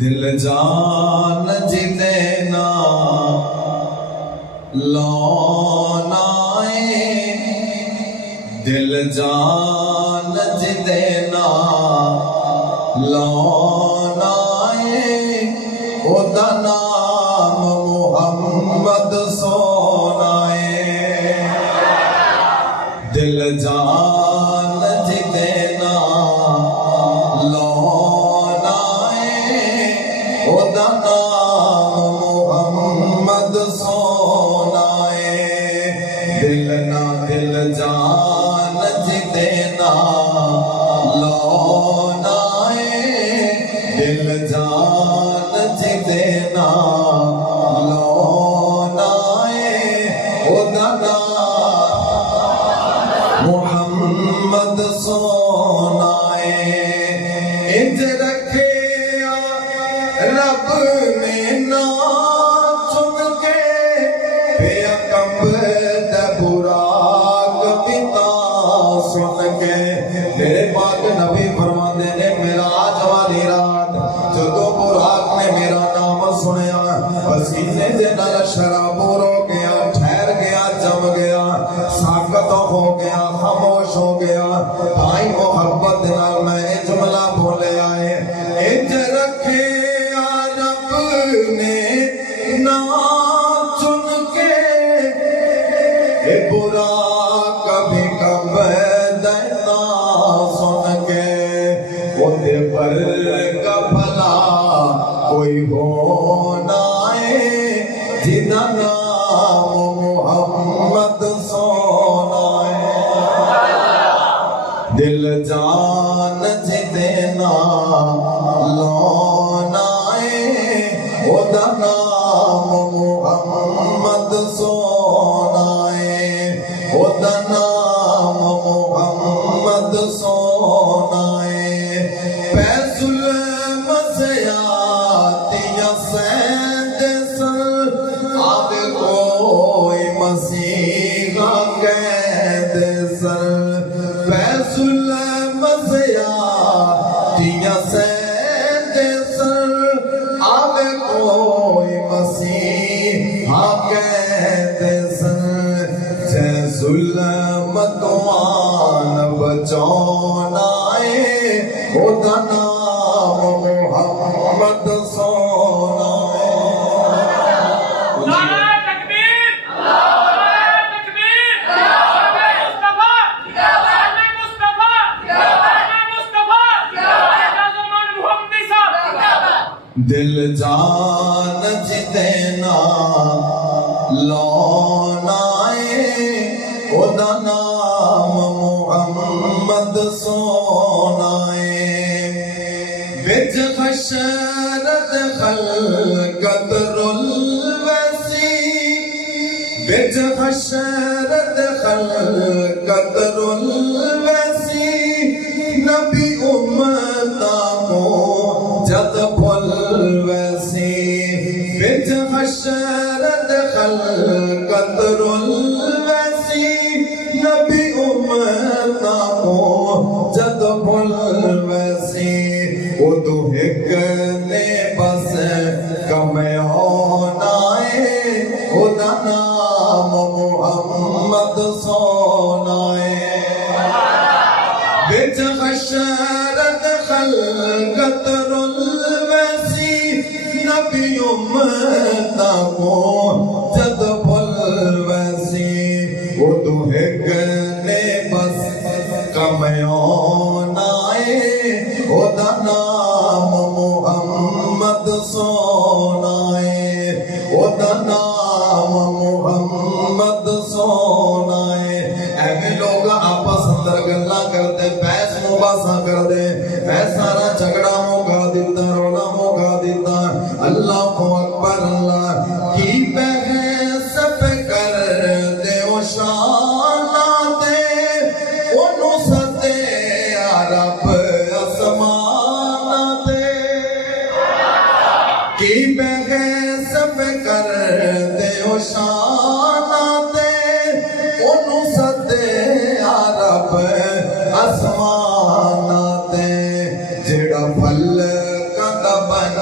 دل جان جتنا لانا دل جان جتنا لانا او دا نام محمد سونا دل جان جتنا لانا او دا نام محمد سونا دل نا دل جان جتنا لانا دل جان جتنا لانا او دا نام محمد سونا انج رکھے رب نے نا چن کے بے کمب دے براق پتا سن کے میرے پاک نبی فرماتے نے معراج والی رات جدو براق نے میرا نام سنیا پسینے دے نال شرابور ہو گیا ٹھہر گیا جم گیا ساکت ہو گیا خاموش ہو گیا بھائی محبت نال میں جملہ بولے آئے انج رکھے رب نے نا چن کے اے برا کبھی کب دینا سن کے اندر پر کا بھلا کوئی ہونا ہے جنا نام محمد سونا ہے دل جان جتنا لانا او دا نام محمد سونا او دا نام محمد سونا پیس المزیات یا سید سر آگ کوئی مسیحا قید سر پیس المزیات یا سید سر آگ کوئی مسیحا قید سر جے ظلمتوان بچونا او دا نام محمد سونا نعرہ تکبیر نعرہ تکبیر مصطفیٰ مصطفیٰ مصطفیٰ زمان محمدی صاحب دل جان جتنا لانا او دا نام محمد سونا بچ خشرت خلقت رلویسی بچ خشرت خلقت رلویسی نبی امتا کو جد بھلویسی بچ خشرت خلقت رلویسی نبی امتا کو جد بھلویسی او تو ایک نے بس کمیونا او دا نام محمد سونا بچ خشرت خلقت رلویسی نبی امتا کو جد بھلویسی او تو ایک نے بس کمیونا او دا نام محمد سونا او دا نام محمد سونا ایویں لوگ آپس اندر گلا کرتے بحث مباحثہ کرتے اے سارا جھگڑا موقع دیتا رونا موقع دیتا اللہ کو اکبر اللہ کی بحث پہ کر دے او شانہ دے او نصدے عرب اسمان دے کی بحث پہ کر دے او شانہ دے او نصدے عرب اسمان دے جڑا پھل کا بنا